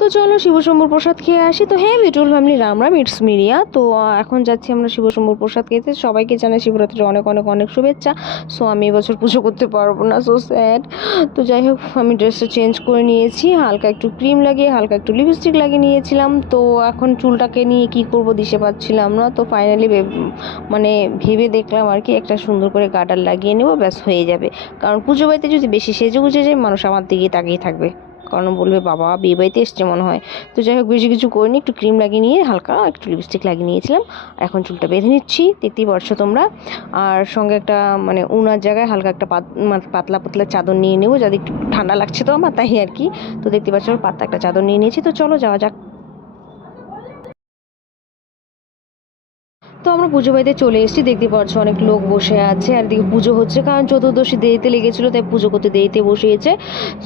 তো চলো শিবশম্ভুর প্রসাদ খেয়ে আসি। তো হ্যাঁ, বিটুল ফ্যামিলি রাম রাম, ইটস মিরিয়া। তো এখন যাচ্ছি আমরা শিবশম্ভুর প্রসাদ খেতে। সবাইকে জানাই শিবরাত্রির অনেক অনেক অনেক শুভেচ্ছা। সো আমি এবছর পুজো করতে পারবো না, সো স্যাড। তো যাই হোক, আমি ড্রেসটা চেঞ্জ করে নিয়েছি, হালকা একটু ক্রিম লাগিয়ে হালকা একটু লিপস্টিক লাগিয়ে নিয়েছিলাম। তো এখন চুলটাকে নিয়ে কি করব দিশে পাচ্ছিলাম না। তো ফাইনালি মানে ভেবে দেখলাম আর কি, একটা সুন্দর করে গার্ডার লাগিয়ে নেবো, ব্যাস হয়ে যাবে। কারণ পুজো বাড়িতে যদি বেশি সেজে গুজে যায়, মানুষ আমার দিকে তাকিয়ে থাকবে, কারণ বলবে বাবা বিয়ে বাড়িতে এসছে মনে হয়। তো যাই হোক, বেশি কিছু করিনি, একটু ক্রিম লাগিয়ে নিয়ে হালকা একটু লিপস্টিক লাগিয়ে নিয়েছিলাম। এখন চুলটা বেঁধে নিচ্ছি, দেখতেই পারছো তোমরা। আর সঙ্গে একটা মানে উনার জায়গায় হালকা একটা পাতলা পাতলা চাদর নিয়ে নেবো, যাতে একটু ঠান্ডা লাগছে তো আমার, তাই আর কি। তো দেখতে পাচ্ছ পাতলা একটা চাদর নিয়ে নিয়েছি। তো চলো যাওয়া যাক। তো আমরা পুজো বাড়িতে চলে এসেছি, দেখতে পাচ্ছ অনেক লোক বসে আছে আর দিকে পুজো হচ্ছে, কারণ চতুর্দশী দেরিতে লেগেছিলো, তাই পুজো করতে দেরিতে বসিয়েছে।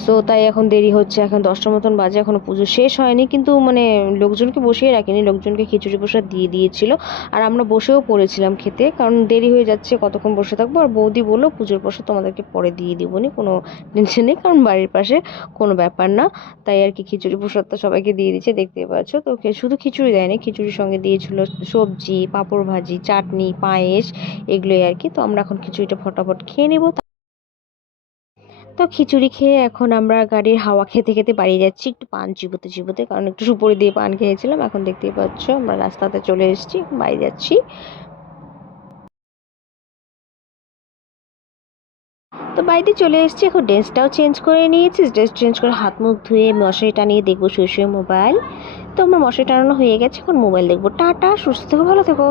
সো তাই এখন দেরি হচ্ছে, এখন 10টার মতন বাজে, এখনো পুজো শেষ হয়নি। কিন্তু মানে লোকজনকে বসিয়ে রাখিনি, লোকজনকে খিচুড়ি প্রসাদ দিয়ে দিয়েছিল। আর আমরা বসেও পড়েছিলাম খেতে, কারণ দেরি হয়ে যাচ্ছে, কতক্ষণ বসে থাকবো। আর বৌদি বললো পুজোর প্রসাদ তোমাদেরকে পরে দিয়ে দিব নি, কোনো টেনশন নেই, কারণ বাড়ির পাশে, কোনো ব্যাপার না। তাই আর কি খিচুড়ি প্রসাদটা সবাইকে দিয়ে দিচ্ছে, দেখতে পাচ্ছ। তো শুধু খিচুড়ি দেয়নি, খিচুড়ির সঙ্গে দিয়েছিল সবজি, পাঁপড় ভাজি, চাটনি, পায়েস, এগুলোই আর কি। তো আমরা এখন খিচুড়িটা ফটাফট খেয়ে নেব। তো খিচুড়ি খেয়ে এখন আমরা গাড়ির হাওয়া খেতে খেতে বাড়ি যাচ্ছি, একটু পান চিবোতে চিবোতে, কারণ একটু সুপুরি দিয়ে পান খেয়েছিলাম। এখন দেখতেই পাচ্ছ আমরা রাস্তাতে চলে এসেছি, বাড়ি যাচ্ছি। তো বাড়িতে চলে এসেছি, এখন ড্রেসটাও চেঞ্জ করে নিয়েছি। ড্রেস চেঞ্জ করে হাত মুখ ধুয়ে মশারি টানিয়ে দেখবো শুয়ে শুয়ে মোবাইল। তো আমার মশারি টানানো হয়ে গেছে, এখন মোবাইল দেখবো। টাটা, সুস্থ থেকো, ভালো থেকো।